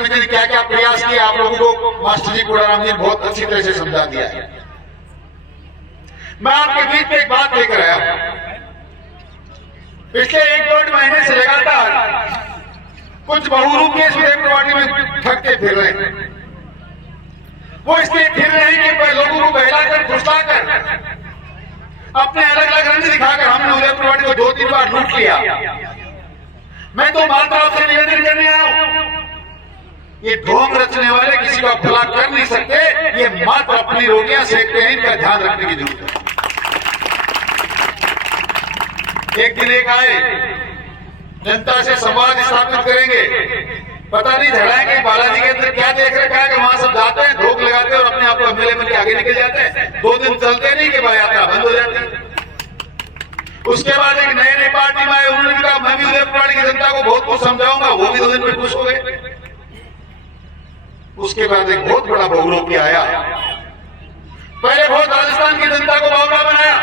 समिति ने क्या क्या प्रयास किए आप लोगों को मास्टर जी कोड़ाराम जी ने बहुत अच्छी तरह से समझा दिया है। मैं आपके बीच में एक बात लेकर आया हूं। पिछले 1-1.5 महीने से लगातार कुछ बहुरूपी सुदेव में थकते फिर रहे हैं। वो इसलिए फिर रहे हैं कि लोगों को बहलाकर फुसलाकर अपने अलग अलग रंग दिखाकर हमने उदय प्रवाड़ी को 2-3 बार लूट लिया। मैं तो मात्र आपसे निवेदन करने आया हूं, ये ढोंग रचने वाले किसी का भला कर नहीं सकते, ये मात्र अपनी रोटियां सेकते हैं, इनका ध्यान रखने की जरूरत है। एक दिन एक आए, जनता से संवाद स्थापित करेंगे, पता नहीं झड़ाएंगे बालाजी के अंदर क्या देख रखा है कि वहां सब जाते हैं, धोख लगाते हैं और अपने आप को एमएलए बन के आगे निकल जाते हैं। 2 दिन चलते नहीं कि भाई यात्रा बंद हो जाती है। उसके बाद एक नए पार्टी में आए, उन्होंने कहा मैं भी उदय प्रवाड़ी की जनता को बहुत कुछ समझाऊंगा, वो भी 2 दिन में खुश हो गए। उसके बाद एक बहुत बड़ा बहुरूपी आया, पहले बहुत राजस्थान की जनता को बावला बनाया।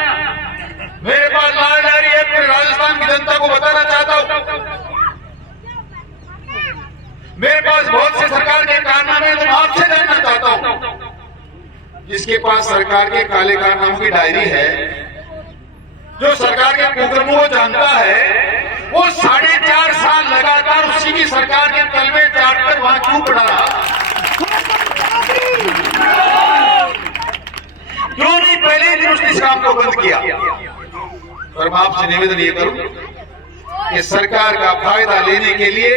मेरे पास लाल डायरी है, फिर राजस्थान की जनता को बताना चाहता हूं, मेरे पास बहुत से सरकार के कारनामे तो आपसे जानना चाहता हूं। जिसके पास सरकार के काले कारनामों की डायरी है, जो सरकार के कुकर्मों को जानता है, वो 4.5 साल लगातार उसी की सरकार के तलवे चाटकर वहां क्यों पड़ा रहा? क्यों नहीं पहले दिन उसने इस काम को बंद किया? और मैं आपसे निवेदन ये करूं कि सरकार का फायदा लेने के लिए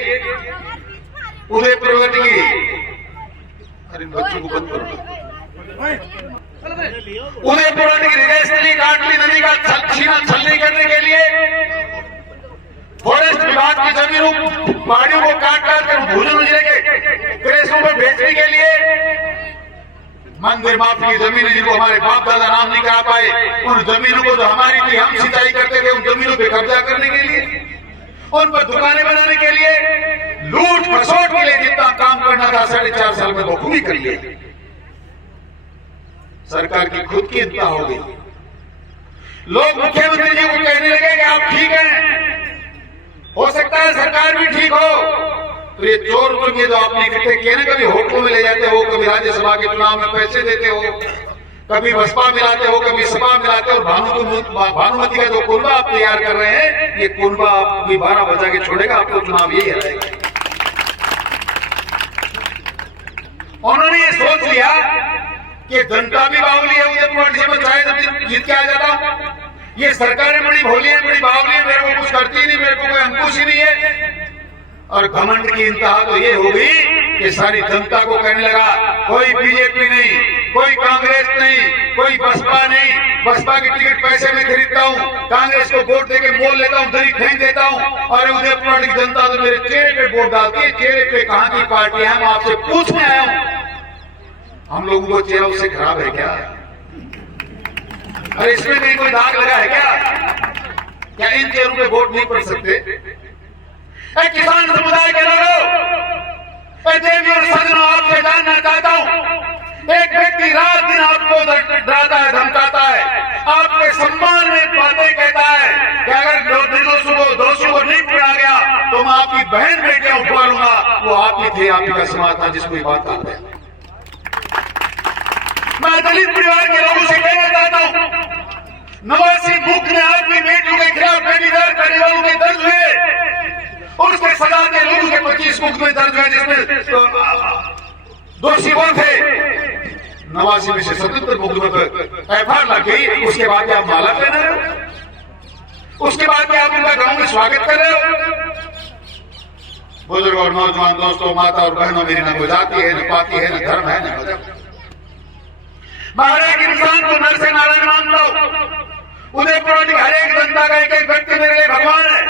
उदय प्रवाड़ी की, अरे बच्चों को बंद करो, उदय प्रवाड़ी की रिहायशी काटली नदी का छलनी करने के लिए फॉरेस्ट विभाग की जमीनों पहाड़ियों को काट कर भूजन जिले के कृषकों को बेचने के लिए मंदिर माफी की जमीनें जिनको हमारे बाप दादा नाम नहीं करा पाए, उन जमीनों को जो हमारी थी, हम सिंचाई करते थे, उन जमीनों पे कब्जा करने के लिए, उन पर दुकानें बनाने के लिए, लूट खसोट के लिए जितना काम करना था 4.5 साल में बखूबी कर लिए। सरकार की खुद की चिंता हो गई। लोग मुख्यमंत्री जी को कहने लगे कि आप ठीक हैं, हो सकता है सरकार भी ठीक हो, तो ये चोर मुर्गे जो आपने इकट्ठे किए ना, कभी होटलों में ले जाते हो, कभी राज्यसभा के चुनाव में पैसे देते हो, कभी बसपा मिलाते हो, कभी सपा मिलाते हो, भानुमति का जो कुनबा आप तैयार कर रहे हैं, ये कुनबा आपको 12 बजा के छोड़ेगा, आपको चुनाव यही हराएगा। उन्होंने ये सोच लिया कि जनता भी बावली है, उदय प्रवाड़ी में चाहे जीत के आ जाता, ये सरकारें बड़ी भोली है, बड़ी बावली है, मेरे को कुछ करती नहीं, मेरे को कोई अंकुश ही नहीं है। और घमंड की इंतहा तो ये हो गई कि सारी जनता को कहने लगा, कोई बीजेपी नहीं, कोई कांग्रेस नहीं, कोई बसपा नहीं, बसपा की टिकट पैसे में खरीदता हूँ, कांग्रेस को वोट देके मोल लेता हूँ, दरी फेंक देता हूँ, और उदय प्रवाड़ी की जनता तो मेरे चेहरे पे वोट डालती है। चेहरे पे कहाँ की पार्टी है, मैं आपसे पूछने आया हूँ, हम लोगों को चेहरा उससे खराब है क्या? अरे इसमें कहीं कोई दाग लगा है क्या इन चेहरों पे वोट नहीं पड़ सकते? किसान समुदाय के लोगों, देवी और सजनों, आपसे जानना चाहता हूं, एक व्यक्ति रात दिन आपको डराता है, धमकाता है, आपके सम्मान में बातें कहता है कि अगर दोषों को नहीं पकड़ा गया तो मैं आपकी बहन बेटियां उठवा लूंगा, वो आप ही थे, आप ही का समाज था जिसको ये बात आता है। मैं दलित परिवार के लोगों से कहना चाहता हूं, 89 मुख ने आपकी बेटियों के खिलाफ बेटीदार करने वालों के दर्ज हुए, उसके सजा के लोगों के 25 मुख में दर्ज हुए, जिसमें दोषी वो थे। 89 में से 77 मुख में एफआईआर लग गई। उसके बाद क्या आप माला पहना रहे हो? उसके बाद क्या आप उनका गांव में स्वागत कर रहे हो? बुजुर्ग और नौजवान दोस्तों, माता और बहनों, मेरी न कोई जाति है, न पाति है, न धर्म है, न मजहब। मैं हर एक इंसान को नर से नारायण मानता हूं। उदय प्रवाड़ी हर एक जनता का एक एक व्यक्ति मेरे लिए भगवान है,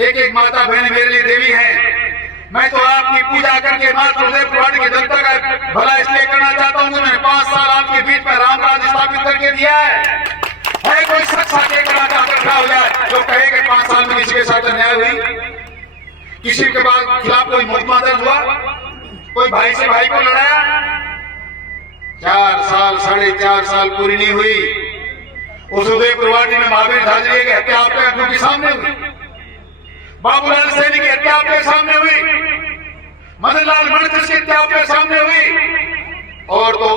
एक एक माता बहन मेरे लिए देवी है। मैं तो आपकी पूजा करके मात्र उदय प्रवाड़ी की जनता का भला इसलिए करना चाहता हूं कि मैंने 5 साल आपके बीच में राम राज स्थापित करके दिया है। कोई शख्स आके खड़ा हो जाए जो कहे कि 5 साल में किसी के साथ अन्याय हुई, किसी के खिलाफ कोई मुकदमा दर्ज हुआ, कोई भाई से भाई को लड़ाया, 4 साल 4.5 साल पूरी नहीं हुई। उस उदय प्रवाड़ी में महावीर झांझरिया की हत्या आपके आंखों के सामने हुई, बाबूलाल सैनी की हत्या आपके सामने हुई, मदन लाल मणिकर्ष की हत्या आपके सामने हुई, और तो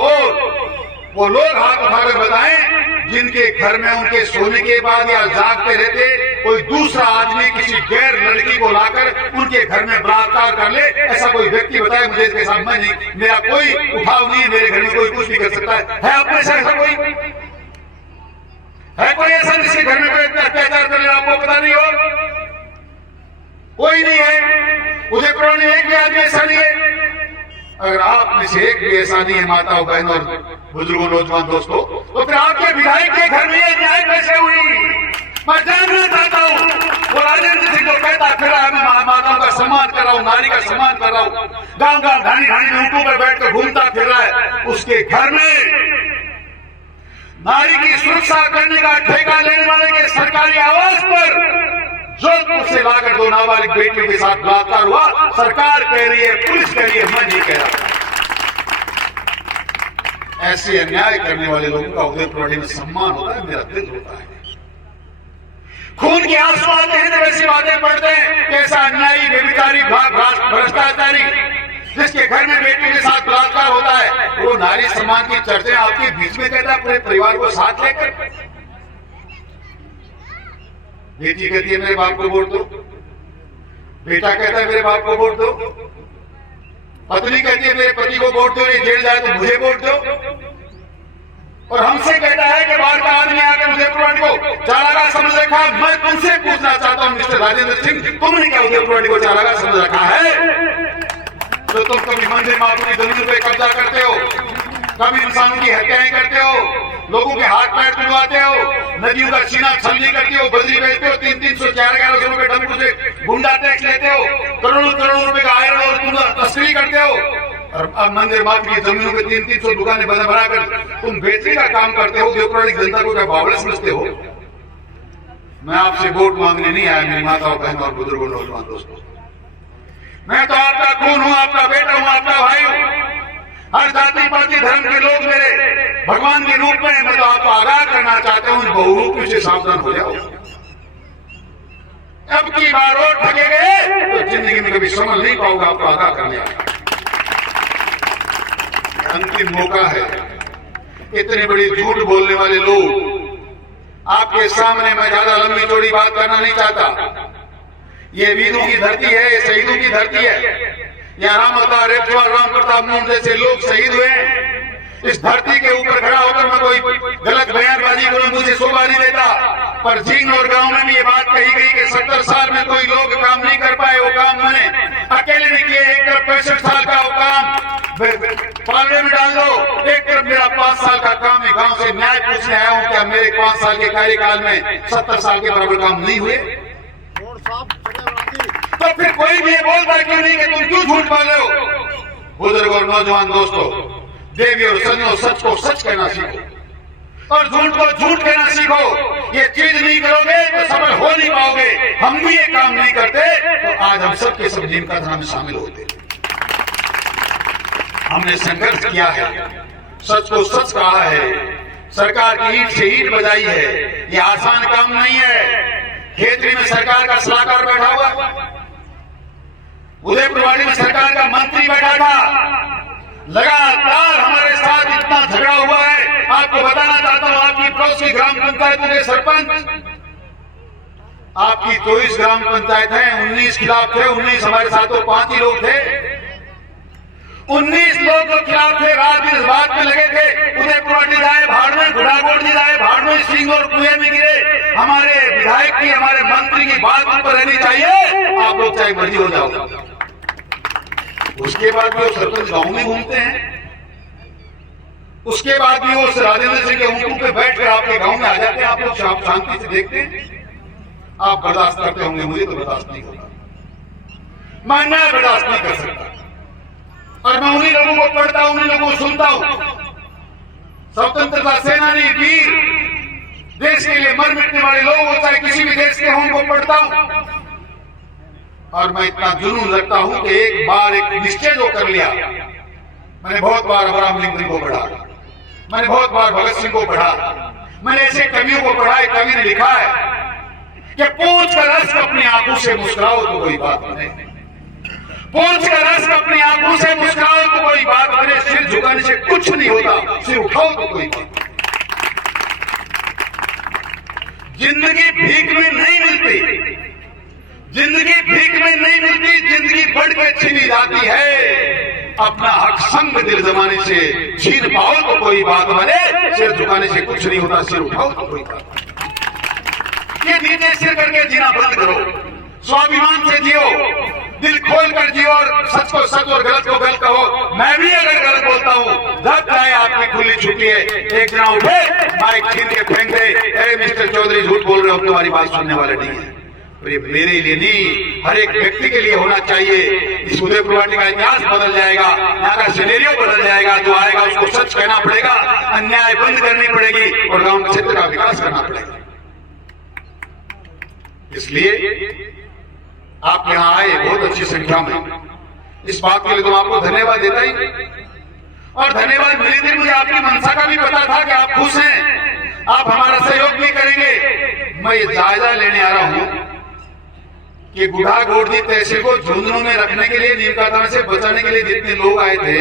वो लोग हाथ उठाकर बताएं जिनके घर में उनके सोने के बाद या जागते रहते कोई दूसरा आदमी किसी गैर लड़की को लाकर उनके घर में बलात्कार कर ले, ऐसा कोई व्यक्ति बताए मुझे इसके सामने नहीं, मेरा कोई उठाव नहीं, मेरे घर में कोई कुछ भी कर सकता है आप में से ऐसा कोई है? कोई ऐसा जिसके घर में कोई अत्याचार कर ले आपको पता नहीं हो? कोई नहीं है। उदयपुर में एक भी आदमी ऐसा नहीं है। अगर आप में से एक भी ऐसा नहीं है माताओं बहन और बुजुर्गों नौजवान दोस्तों, तो फिर आपके विधायक के घर में ये न्याय कैसे हुई? मैं जानना चाहता हूँ। वो राजेंद्र सिंह जो कहता फिर रहा है मैं माताओं का सम्मान कर रहा हूँ, नारी का सम्मान कर रहा हूँ, गांव गांव ढाणी ढाणी में ऊँटों पर बैठकर घूमता फिर रहा है, उसके घर में नारी की सुरक्षा करने का ठेका लेने वाले के सरकारी आवास पर जोधपुर से लाकर 2 नाबालिग बेटियों के साथ बलात्कार हुआ। सरकार कह रही है, पुलिस कह रही है, मैं नहीं कह रहा। ऐसे अन्याय करने वाले लोगों का उदयपुर में सम्मान होता है, मेरा दिल होता है। खून के आंसू आते हैं जब ऐसी बातें पढ़ते हैं। कैसा अन्यायी, बेविचारी, भ्रष्टाचारी जिसके घर में बेटी के साथ बलात्कार होता है, वो नारी सम्मान की चर्चा आपके बीच में कहता है पूरे परिवार को साथ लेकर। बेटी कहती है मेरे बाप को वोट दो, बेटा कहता है मेरे बाप को वोट दो, पत्नी कहती है मेरे पति को वोट दो, जेल जाए तो मुझे वोट दो, और हमसे कहता है कि बाहर का आदमी आकर उदयपुर को चारागाह समझ रखा। मैं तुमसे पूछना चाहता हूं मिस्टर राजेंद्र सिंह, तुमने क्या उदयपुर को चारागाह समझ रखा है? तो तुम कभी मंदिर मातों की जमीन पे कब्जा करते हो, कभी इंसानों की हत्याएं करते हो, लोगों के हाथ पैर तुड़वाते हो, नदियों का सीना छलनी करते हो, बजरी बेचते हो, 300-300 400 रुपए डंपू से गुंडा टैक्स लेते हो, करोड़ों रुपए का आयरन और तुम तस्करी करते हो, और अब मंदिर माफी की जमीनों पे 300-300 दुकानें बनाकर तुम बेचने का काम करते हो। पौराणिक जनता को क्या बावड़े समझते हो? मैं आपसे वोट मांगने नहीं आया मेरी माताओं बहन और बुजुर्गों नौजवान दोस्तों। मैं तो आपका खून हूं, आपका बेटा हूं, आपका भाई हूं। हर जाति पाति धर्म के लोग मेरे भगवान के रूप में, मैं तो आपको आगाह करना चाहता हूं, बहुरूपियों से सावधान हो जाओ। अब की बार और ठगे गए तो जिंदगी में कभी समझ नहीं पाऊंगा, आपको आगाह करने आया। अंतिम मौका है। इतनी बड़ी झूठ बोलने वाले लोग आपके सामने, मैं ज्यादा लंबी चौड़ी बात करना नहीं चाहता। ये वीरों की धरती है, ये शहीदों की धरती है। यहाँ राम अवतार, रेपचवार, राम प्रताप मोहन जैसे लोग शहीद हुए। इस धरती के ऊपर खड़ा होकर मैं कोई गलत बयानबाजी करूं, मुझे शोभा नहीं देता। पर जींगनौर गांव में भी ये बात कही गई कि 70 साल में कोई लोग काम नहीं कर पाए, वो काम मैंने अकेले नहीं किए। एक तरफ 65 साल का वो काम पालने में डाल दो, एक तरफ मेरा 5 साल का काम है। गांव से न्याय पूछने आया हूं, क्या मेरे 5 साल के कार्यकाल में 70 साल के बराबर काम नहीं हुए? तो फिर कोई भी ये बोलता क्यों नहीं कि तुम क्यों झूठ बोल रहे हो? बुजुर्ग और नौजवान दोस्तों, देवी और सज्जनों, सच को सच कहना सीखो और झूठ को झूठ कहना सीखो। ये चीज नहीं करोगे तो सफल हो नहीं पाओगे। हम भी ये काम नहीं करते तो आज हम सबके सब नीम का धर्म में शामिल होते। हमने संघर्ष किया है, सच को सच कहा है, सरकार की ईंट से ईंट बजाई है। ये आसान काम नहीं है। खेतरी में सरकार का सलाहकार बैठा हुआ, उदयपुरवाड़ी में सरकार का मंत्री बैठा था। लगातार हमारे साथ इतना झगड़ा हुआ है। आपको बताना चाहता हूं, आपकी पड़ोस की ग्राम पंचायतों के सरपंच, आपकी 24 ग्राम पंचायत है, 19 खिलाफ थे। 19 हमारे साथ तो 5 ही लोग थे। 19 लोग जो खिलाफ थे, रात इस बात में लगे थे उदयपुरवाड़ी जाए भाड़ में, गुड़ागोड़ जाए भाड़ में, सिंह और कुएं में गिरे। हमारे विधायक की, हमारे मंत्री की बात ऊपर रहनी चाहिए। आप लोग चाहे मर्जी हो जाओ। उसके बाद भी वो सरपंच गांव में घूमते हैं, उसके बाद भी वो राजेंद्र सिंह के ऊंटों पे बैठकर आपके गांव में आ जाते हैं। आप लोग शांति से देखते हैं। आप बर्दाश्त करते होंगे, मुझे तो बर्दाश्त नहीं होता। मैं बर्दाश्त नहीं कर सकता। और मैं उन्हीं लोगों को पढ़ता हूं, उन्हीं लोगों को सुनता हूं। स्वतंत्रता सेनानी, वीर, देश के लिए मर मिटने वाले लोग हो, चाहे किसी भी देश के हों, उनको पढ़ता हूं। और मैं इतना जुनून रखता हूं कि एक बार एक निश्चय जो कर लिया। मैंने बहुत बार अब्राहम लिंकन को पढ़ा, मैंने बहुत बार भगत सिंह को पढ़ा, मैंने ऐसे कवियों को पढ़ा। एक कवि ने लिखा है कि पूछ कर रस अपनी आंखों से मुस्कुराओ तो कोई बात नहीं, पहुंच कर रस अपनी आंखों से मुस्कुराओ तो कोई बात बने, सिर झुकाने से कुछ नहीं होता, सिर उठाओ तो कोई बात। जिंदगी भीख में नहीं मिलती, जिंदगी भीख में नहीं मिलती, जिंदगी बढ़ के छीनी जाती है। अपना हक संग दिल जमाने से छीन पाओ तो कोई बात बने, सिर झुकाने से कुछ नहीं होता, सिर उठाओ तो कोई बात। ये नीचे सिर करके जीना बंद करो, स्वाभिमान से जियो, दिल खोल कर जियो और सच को सच और गलत को गलत कहो। मैं भी अगर गलत बोलता हूँ, जब चाहे आपकी खुली छुट्टी है, एक जना उठे माइक छीन के फेंक दे, अरे मिस्टर चौधरी झूठ बोल रहे हो, तुम्हारी बात सुनने वाले नहीं है। और ये मेरे लिए नहीं, हर एक व्यक्ति के लिए होना चाहिए। इस उदयपुर वाटी का इतिहास बदल जाएगा, यहाँ का सिनेरियो बदल जाएगा। जो आएगा उसको सच कहना पड़ेगा, अन्याय बंद करनी पड़ेगी और गांव क्षेत्र का विकास करना पड़ेगा। इसलिए आप यहां आए बहुत अच्छी संख्या में, इस बात के लिए तो आपको धन्यवाद देता ही। और धन्यवाद मिले दिन मुझे आपकी मंशा का भी पता था कि आप खुश हैं, आप हमारा सहयोग भी करेंगे। मैं ये जायजा लेने आ रहा हूं कि गुढ़ा गोड़जी तहसील को झुंझुनू में रखने के लिए, नीमकाथाना से बचाने के लिए जितने लोग आए थे,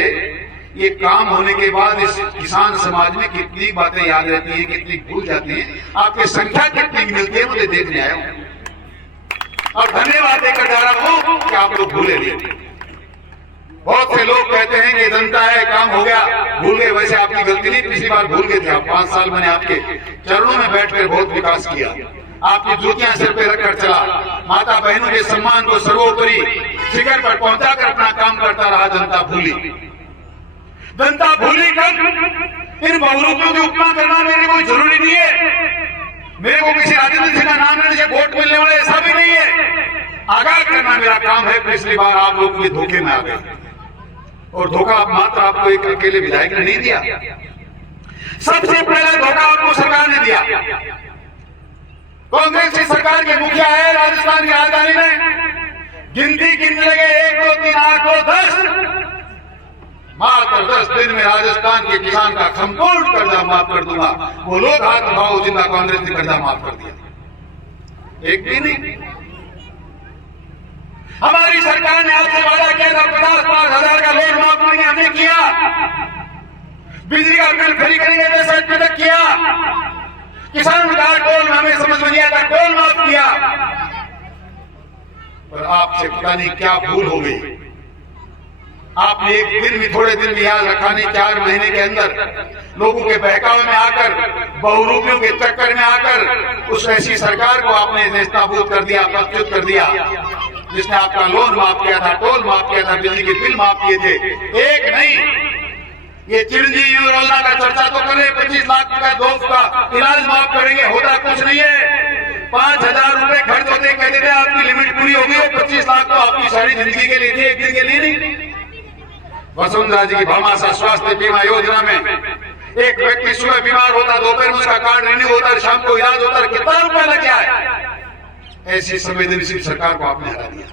ये काम होने के बाद इस किसान समाज में कितनी बातें याद रहती हैं, कितनी भूल जाती हैं, आपकी संख्या कितनी मिलती है, मुझे देखने आया हूं। और धन्यवाद देकर जा रहा हूं कि आप लोग भूले नहीं। बहुत से लोग कहते हैं कि जनता है, काम हो गया, भूल गए। वैसे आपकी गलती नहीं, पिछली बार भूल गए थे आप। 5 साल मैंने आपके चरणों में बैठकर बहुत विकास किया, आपकी जूतियां सिर पे रखकर चला, माता बहनों के सम्मान को सर्वोपरि शिखर पर पहुंचाकर अपना काम करता रहा। जनता भूली, जनता भूली कब? इन बहुरूपियों की उपमा करना मेरे कोई जरूरी नहीं है, मेरे को किसी राजेंद्र सिंह का नाम लेने से वोट मिलने वाला ऐसा भी नहीं है। आगाह करना मेरा काम है। पिछली बार आप लोग के धोखे में आ गए, और धोखा आप मात्र आपको एक अकेले विधायक ने नहीं दिया, सबसे पहले धोखा आपको सरकार ने दिया। कांग्रेस की सरकार के मुखिया है राजस्थान की राजधानी में, गिनती गिनने लगे 1 2 3 8 9 10, मात्र 10 दिन में राजस्थान के किसान का संपूर्ण कर्जा माफ कर दूंगा। वो लोग हाथ उठाओ जिनका कांग्रेस ने कर्जा माफ कर दिया। एक भी नहीं। हमारी सरकार ने आपसे वादा किया था 50-50 हजार का लोन माफ करेंगे, हमने किया। बिजली का बिल फ्री करेंगे, 10 तक किया। किसान का टोल हमें समझ में नहीं आता, टोल माफ किया। पर आपसे पता नहीं क्या भूल हो गई, आपने एक दिन भी, थोड़े दिन भी याद रखा नहीं। 4 महीने के अंदर लोगों के बहकावे में आकर, बहुरूपियों के चक्कर में आकर उस ऐसी सरकार को आपने नेस्तनाबूद कर दिया, पदच्युत कर दिया, जिसने आपका लोन माफ किया था, टोल माफ किया था, बिजली के बिल माफ किए थे। एक नहीं, ये चिरंजीवी योजना का चर्चा तो करें, 25 लाख का दोस्त का इलाज माफ करेंगे, होता कुछ नहीं है। 5000 रुपए खर्च होते, कहते थे आपकी लिमिट पूरी होगी, और 25 लाख तो आपकी सारी जिंदगी के लिए थी, एक दिन के लिए नहीं। वसुंधरा जी की भामाशाह स्वास्थ्य बीमा योजना में एक व्यक्ति सुबह बीमार होता, दोपहर में उसका कार्ड रिन्यू होता, शाम को इलाज होता, कितना रुपया लग गया है। ऐसी संवेदनशील सरकार को आपने हटा दिया।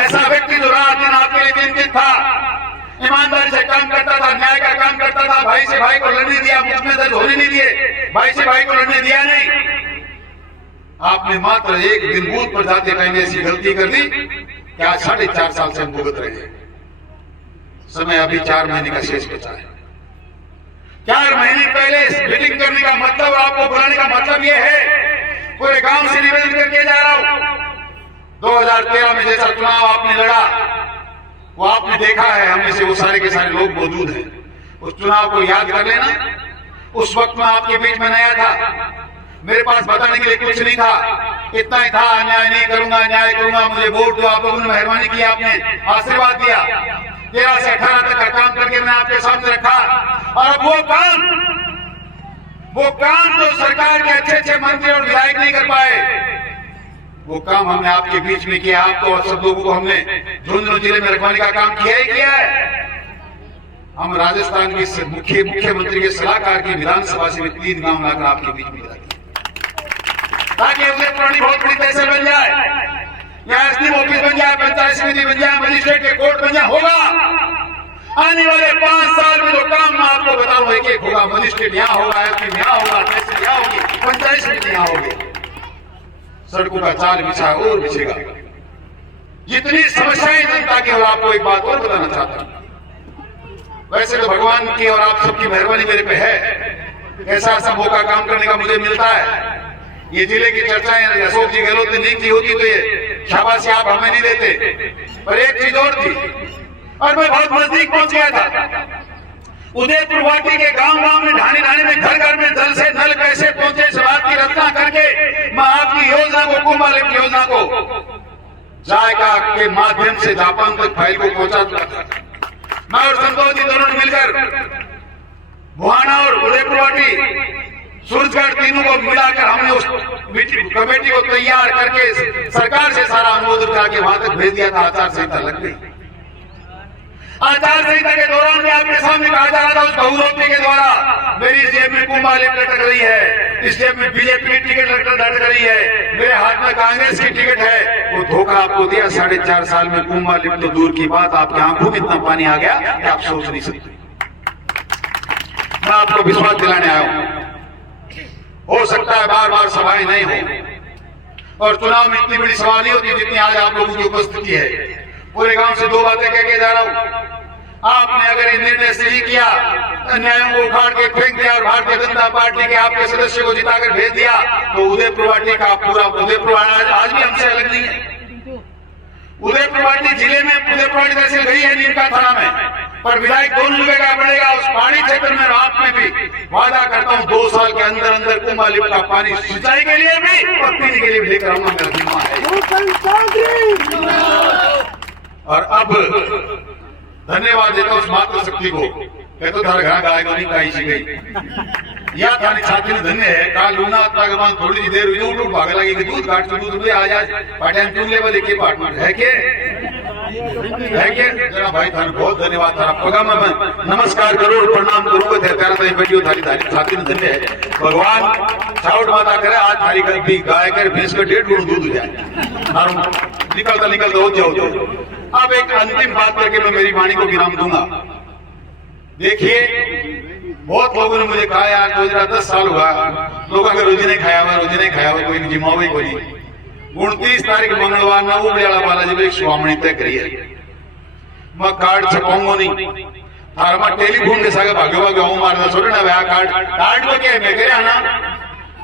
ऐसा व्यक्ति जो रात दिन आपके लिए चिंतित था, ईमानदारी से काम करता था, न्याय का काम करता था, भाई से भाई को लड़ने दिया, मुझ में दर्द होने नहीं दिए, भाई से भाई को लड़ने दिया नहीं। आपने मात्र एक दिन बूथ पर जाते टाइम ऐसी गलती कर दी कि आज 4.5 साल से हम भुगत रहे हैं। समय अभी 4 महीने का शेष बचा है। 4 महीने पहले मीटिंग करने का मतलब, आपको बुलाने का मतलब यह है, पूरे गांव से निवेदन करके जा रहा हूं, 2013 में जैसा चुनाव आपने लड़ा, वो आपने देखा है, हमें से वो सारे के सारे लोग मौजूद हैं। उस चुनाव को याद कर लेना। उस वक्त में आपके बीच में नया था, मेरे पास बताने के लिए कुछ नहीं था, इतना ही था, अन्याय नहीं करूंगा, न्याय करूंगा, मुझे वोट दो। आप लोगों ने मेहरबानी की, आपने आशीर्वाद दिया। 13 से 18 तक का काम करके मैंने आपके सामने रखा। और अब वो काम जो सरकार के अच्छे मंत्री और विधायक नहीं कर पाए, वो काम हमने आपके बीच में किया। आपको और सब लोगों को हमने झुंझुनू जिले में रखवाने का काम किया ही किया है। हम राजस्थान के मुख्यमंत्री के सलाहकार की विधानसभा से 3 गांव लाकर आपके बीच में ताकि उदयपुर बहुत बड़ी तहसील बन जाए, यहाँ एसडीएम ऑफिस बन जाए, पंचायत समिति बन जाए, मजिस्ट्रेट के कोर्ट बन जाए। होगा आने वाले 5 साल में जो काम मैं आपको बताऊं, एक होगा। मजिस्ट्रेट यहाँ होगा, एसडीएम यहाँ होगा, तहसील यहाँ होगी, पंचायत समिति यहाँ होगी। सड़कों का जाल बिछा और बिछेगा। जितनी समस्याएं जनता की। और आपको एक बात और बताना चाहता हूं, वैसे तो भगवान की और आप सबकी मेहरबानी मेरे पे है, ऐसा ऐसा मौका काम करने का मुझे मिलता है। ये जिले की चर्चाएं अशोक जी गहलोत ने नहीं की होती तो ये शाबाशी आप हमें नहीं देते। पर एक चीज और थी, और मैं बहुत नजदीक पहुंच गया था। उदयपुर वाटी के गांव-गांव में, ढाणी-ढाणी में, घर-घर में जल से नल कैसे पहुंचे, इस बात की रचना करके मैं आपकी योजना को, कुंभ लिफ्ट योजना को जायका के माध्यम से जापान तक फाइल को पहुंचा था। मैं और संतोष जी दोनों ने मिलकर बुहाना और उदयपुर वाटी, सूरजगढ़ तीनों को मिलाकर हमने उस कमेटी को तैयार करके सरकार से सारा अनुमोदन करके वहां तक भेज दिया था। आचार संहिता लग गई। आचार संहिता के दौरान में आपके सामने कहा जा रहा था, उस बहुरोपी के द्वारा मेरी जेब में कुंभ लिफ्ट लटक रही है, इस जेब में बीजेपी की टिकट लटक रही है, मेरे हाथ में कांग्रेस की टिकट है। वो धोखा आपको दिया। 4.5 साल में कुंभ लिफ्ट तो दूर की बात, आपकी आंखों में इतना पानी आ गया कि आप सोच नहीं सकते। मैं आपको विश्वास दिलाने आया हूं, हो सकता है बार बार सभाएं नहीं हो, और चुनाव में इतनी बड़ी सभा नहीं होती जितनी आज आप लोगों की उपस्थिति है। पूरे गांव से 2 बातें कह के जा रहा हूं। आपने अगर ये निर्णय सही किया, अन्यायों को उखाड़ के फेंक दिया और भारतीय जनता पार्टी के आपके सदस्य को जिताकर भेज दिया, तो उदयपुर वाटी का पूरा उदयपुर आज भी हमसे अलग नहीं है। उदयपुर वाटी जिले में उदयपुर वाटी तहसील गई है नीमका थाना में, पर विधायक 2 रुपए का पड़ेगा। उस पानी क्षेत्र में आप में भी वादा करता हूं 2 साल के अंदर अंदर कुंभ लिफ्ट का पानी सिंचाई के लिए भी और पीने के लिए भी लेकर आऊंगा, मेरा जिम्मा है। और अब धन्यवाद देता उस मातृशक्ति को, कहते तो धार घर गाय नहीं काई सी गई या थानी छाती ने धन्य है। काल लूना भगवान थोड़ी देर हुई उठ भाग लगी कि दूध काट दूध में आज पाटन चुन ले बदे के पार्टनर है के जरा भाई थाने बहुत धन्यवाद था। पगा मैं नमस्कार करो, प्रणाम करूंगा। तेरा तो वीडियो थारी छाती ने धन्य है। भगवान छावट माता करे आज थारी भी गाय कर भैंस का 1.5 गुण दूध हो जाए, निकलता निकलता हो जाओ। अब एक अंतिम बात करके मैं मेरी वाणी को विराम दूंगा। देखिए, बहुत लोगों ने मुझे कहा यार 10 साल हुआ लोगों के रोजी नहीं खाया हुआ कोई जिम्मावी को नहीं। 29 तारीख मंगलवार में उबड़ियाला बालाजी में एक सुहामणी तय करी है। मैं कार्ड छपाऊंगा नहीं, थारमा टेलीफोन के सागे भाग्यो भाग्यो मारना छोड़े ना वह कार्ड को क्या मैं करे आना।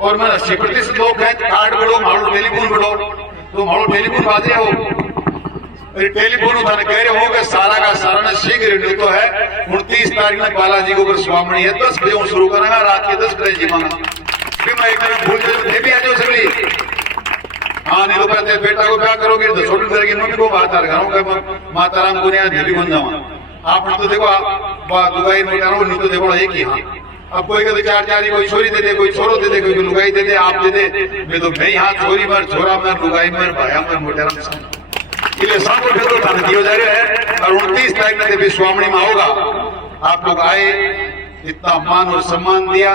और मैं 80% लोग हैं कार्ड बढ़ो मारो टेलीफोन बढ़ो, तो मारो टेलीफोन बाजे हो टेलीफोन उठाने कह रहे हो कि सारा का सारा ने शीघ्र रिन्यू तो है। 29 तारीख में बालाजी को अगर स्वामणी है 10 बजे शुरू करेंगे, रात के 10 बजे जीवाना फिर मैं एक भूल भी आ जाओ सगली। हाँ नहीं तो कहते बेटा को क्या करोगे तो छोटी करेगी मम्मी को बात घरों माता राम को नहीं भी बन जावा। आप तो देखो लुगाई नहीं तो देखो एक ही। हाँ अब कोई कहते 4 कोई छोरी दे दे, कोई छोरो दे दे, कोई लुगाई दे दे, आप दे दे। मैं तो मैं यहाँ छोरी मर छोरा मर लुगाई मर भाया मर मोटेरा इसलिए सबको फेरो थाने दिया जा रहा है। और 29 तारीख में देवी स्वामणी में होगा। आप लोग आए, इतना मान और सम्मान दिया।